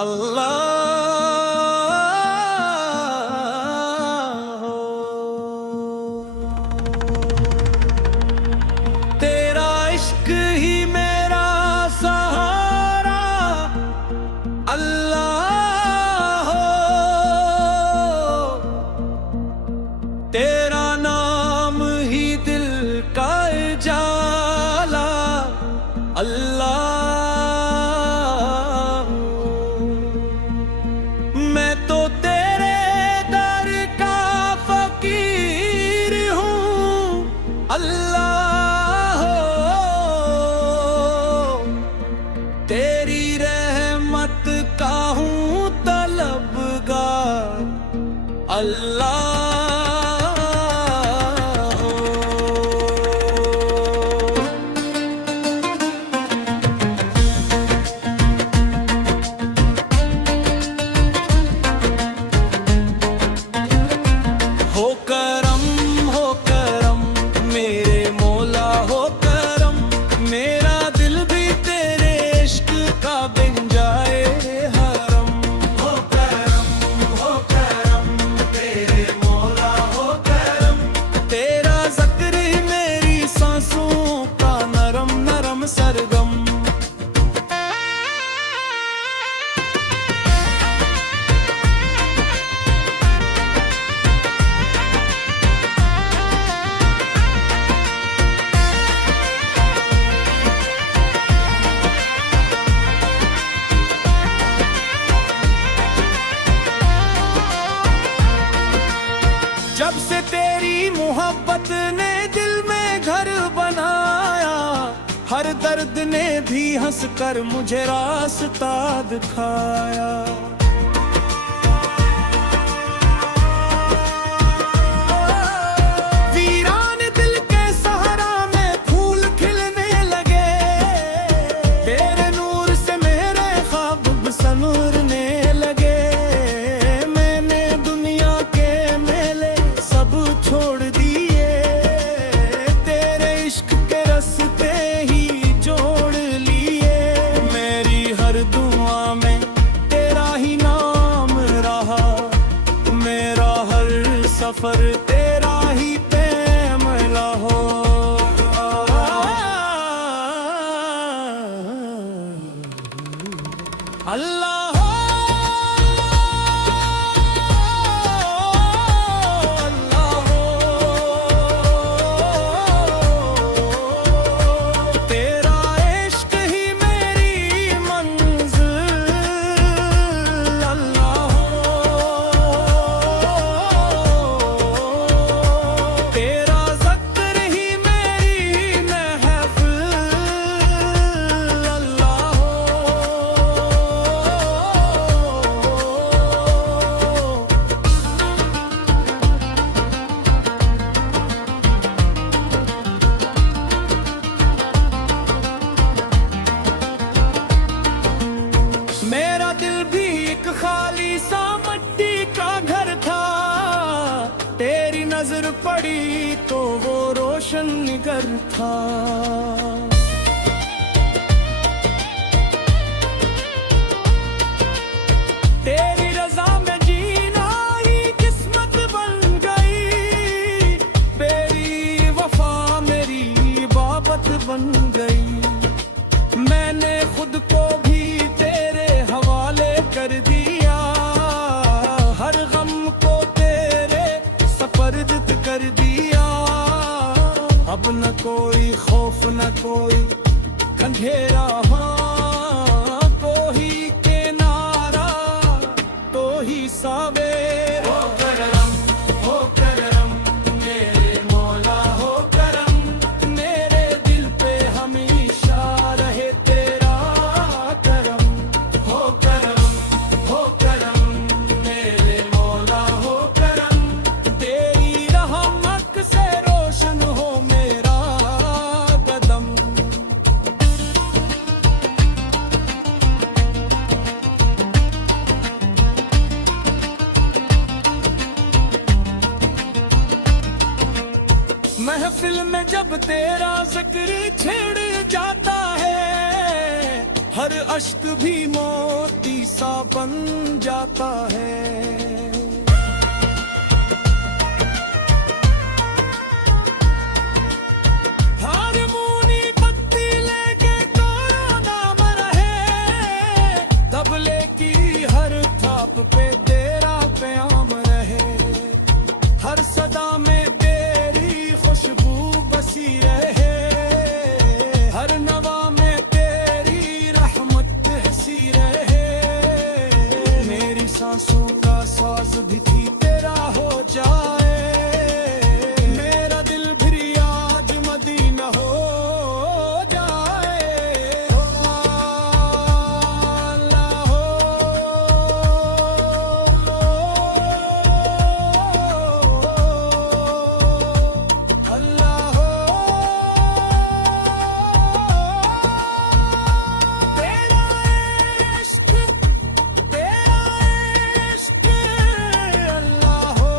अल्लाह तेरा इश्क ही मेरा सहारा, अल्लाह तेरा नाम ही दिल का उजाला, अल्लाह मैं तो तेरे दर का फकीर हूँ, अल्लाह तेरी रहमत का हूँ तलबगार, अल्लाह हो करम मेरे मौला, हो करम मेरा दिल भी तेरे इश्क का बन जाए हरम। हो करम तेरे मौला, हो करम तेरा ज़िक्र ही मेरी सांसों का नरम नरम सरगम। जब से तेरी मोहब्बत ने दिल में घर बनाया, हर दर्द ने भी हंसकर मुझे रास्ता दिखाया। वीरान दिल के सहारा में फूल खिलने लगे, तेरे नूर से मेरे ख्वाब संवरने लगे। मैंने दुनिया के मेले सब छोड़ दिए, तेरे इश्क के रास्ते ही जोड़ लिए। मेरी हर दुआ में तेरा ही नाम रहा, मेरा हर सफर तेरा ही पैमला हो। अल्लाह मेरा दिल भी एक खाली सा मिट्टी का घर था, तेरी नजर पड़ी तो वो रोशन घर था। तेरी रजा में जीना ही किस्मत बन गई, तेरी वफा मेरी इबादत बन गई। मैंने खुद को भी तेरे हवाले कर दिया, हर गम को तेरे सपर्द कर दिया। अब न कोई खौफ न कोई अंधेरा, हाँ कोई किनारा तो ही सवेरा। हो करम मेरे मौला, हो करम मेरे दिल पे हमेशा रहे तेरा करम। हो करम मेरे मौला, हो करम तेरी रहमत से रोशन हो मेरा कदम। महफिल में जब तेरा जिक्र छिड़ जाता है, हर अश्क भी मोती सा बन जाता है। हारमोनी पत्ती लेके कोई नाम रहे, तबले की हर थाप पे तेरा प्याम रहे, हर सदा में तेरी खुशबू बसी रहे, हर नवा में तेरी रहमत हसी रहे। मेरी सांसों का साज भी थी तेरा हो जाए, मेरा दिल भी आज मदीना हो जाए। अल्लाह हो, अल्लाह हो, तेरा इश्क, तेरा इश्क, अल्लाह हो।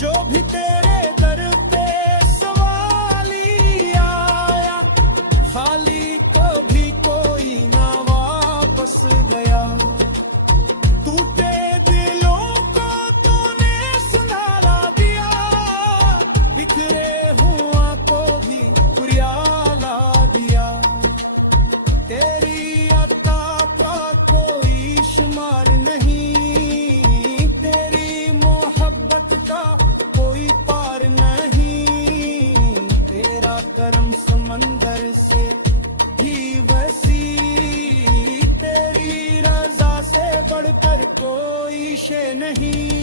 जो भी तेरे दर पे सवाली आया, खाली कभी कोई ना वापस गया। टूटे दिलों को तूने संभाला दिया, बिखरे हुआ को भी उजाला दिया। तेरी अता का कोई शुमार नहीं, तेरी मोहब्बत का कोई पार नहीं। तेरा करम समंदर से भी वसी, तेरी रजा से बढ़कर कोई शे नहीं।